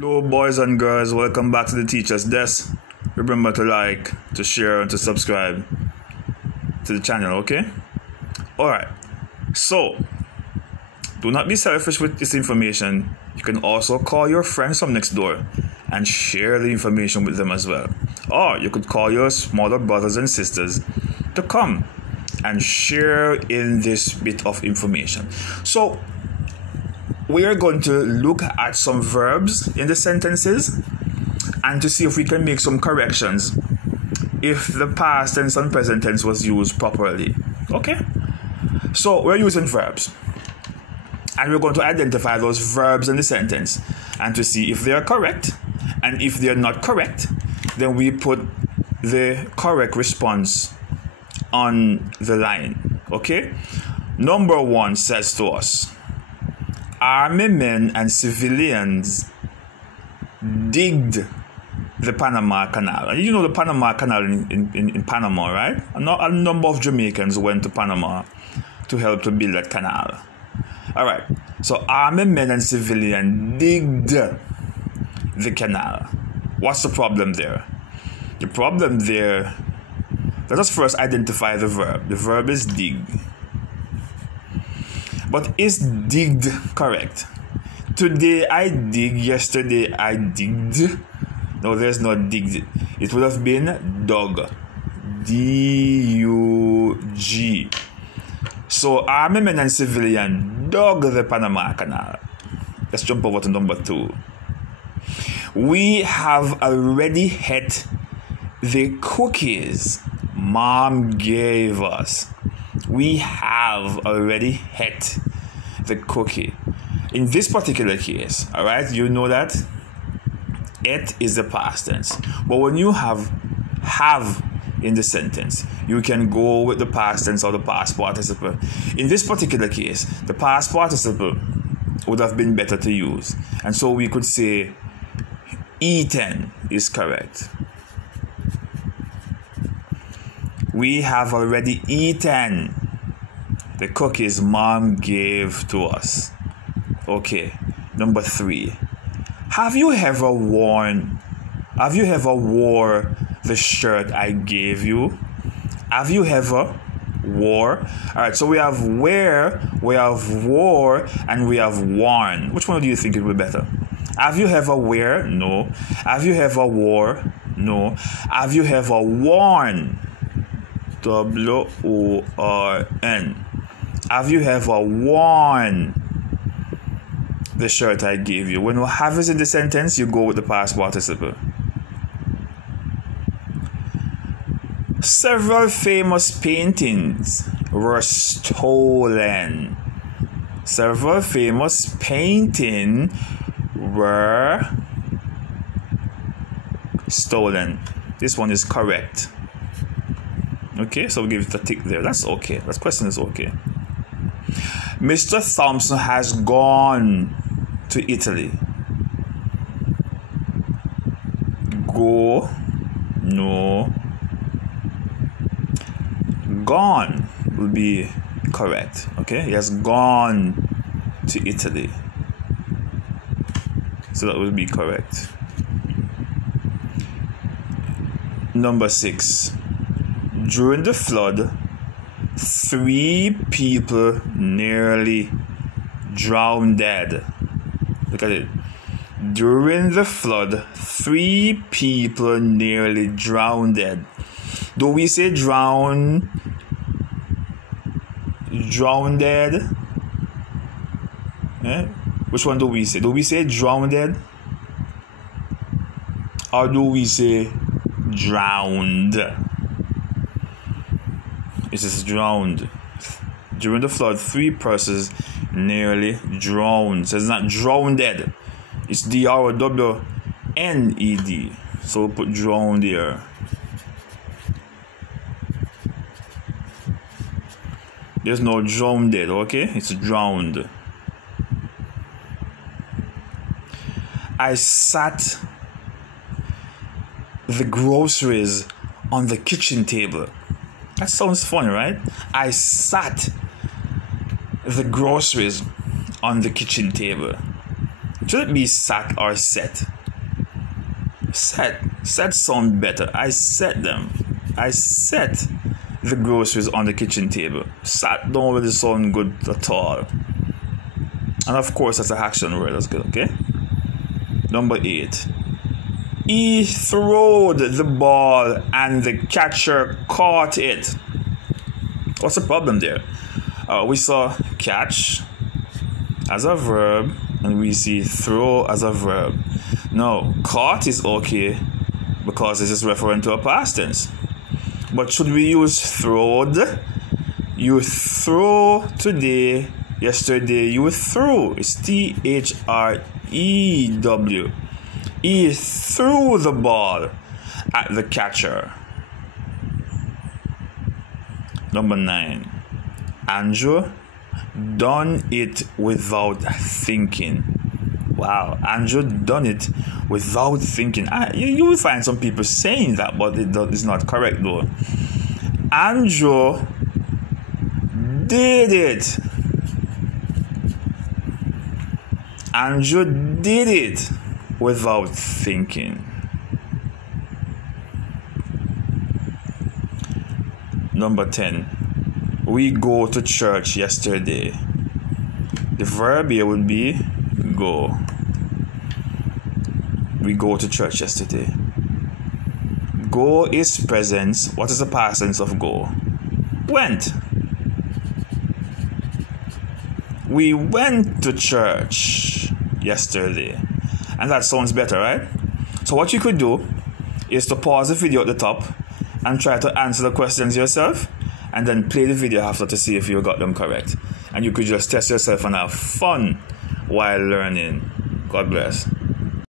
Hello boys and girls, welcome back to the Teacher's Desk. Remember to like, to share and to subscribe to the channel, okay? Alright, so do not be selfish with this information. You can also call your friends from next door and share the information with them as well. Or you could call your smaller brothers and sisters to come and share in this bit of information. So we are going to look at some verbs in the sentences and to see if we can make some corrections if the past tense and present tense was used properly. Okay? So we're using verbs. And we're going to identify those verbs in the sentence and to see if they are correct. And if they are not correct, then we put the correct response on the line. Okay? Number 1 says to us, Army men and civilians digged the Panama Canal. And you know the Panama Canal in Panama, right? A number of Jamaicans went to Panama to help to build that canal. Alright, so army men and civilians digged the canal. What's the problem there? The problem there, let us first identify the verb. The verb is dig. But is digged correct? Today I dig, yesterday I digged. No, there's no digged. It would have been dug. D-U-G. So army men and civilian dug the Panama Canal. Let's jump over to number 2. We have already had the cookies Mom gave us. We have already had the cookie. In this particular case, all right, you know that it is the past tense. But when you have in the sentence, you can go with the past tense or the past participle. In this particular case, the past participle would have been better to use. And so we could say eaten is correct. We have already eaten the cookies Mom gave to us. Okay, number 3. Have you ever wore the shirt I gave you? Have you ever wore? Alright, so we have wear, we have wore, and we have worn. Which one do you think it would be better? Have you ever wear? No. Have you ever wore? No. Have you ever worn? W-O-R-N. Have you ever worn the shirt I gave you? When you have is in the sentence, you go with the past participle. Several famous paintings were stolen. Several famous paintings were stolen. This one is correct. Okay, so we'll give it a tick there. That's okay. That question is okay. Mr. Thompson has gone to Italy. Go, no. Gone will be correct. Okay, he has gone to Italy. So that will be correct. Number 6. During the flood, 3 people nearly drowned. Look at it. During the flood, 3 people nearly drowned. Do we say drowned? Drowned? Which one do we say? Do we say drowned? Or do we say drowned? It is drowned. During the flood, 3 persons nearly drowned. So it's not drowned. It's D-R-O-W-N-E-D. So we'll put drowned here. There's no drowned, okay? It's drowned. I sat the groceries on the kitchen table. That sounds funny, right? I sat the groceries on the kitchen table. Should it be sat or set? Set. Set sound better. I set them. I set the groceries on the kitchen table. Sat don't really sound good at all. And of course, that's an action word. That's good, okay? Number 8. He throwed the ball and the catcher caught it. What's the problem there? We saw catch as a verb and we see throw as a verb. Now, caught is okay because this is referring to a past tense. But should we use throwed? You throw today, yesterday you threw. It's THREW. He threw the ball at the catcher. Number 9. Andrew done it without thinking. Wow, Andrew done it without thinking. You will find some people saying that, but it's not correct though. Andrew did it. Andrew did it without thinking. Number 10. We go to church yesterday. The verb here would be go. We go to church yesterday. Go is present. What is the past tense of go? Went. We went to church yesterday. And that sounds better, right? So what you could do is to pause the video at the top and try to answer the questions yourself, and then play the video after to see if you got them correct. And you could just test yourself and have fun while learning. God bless.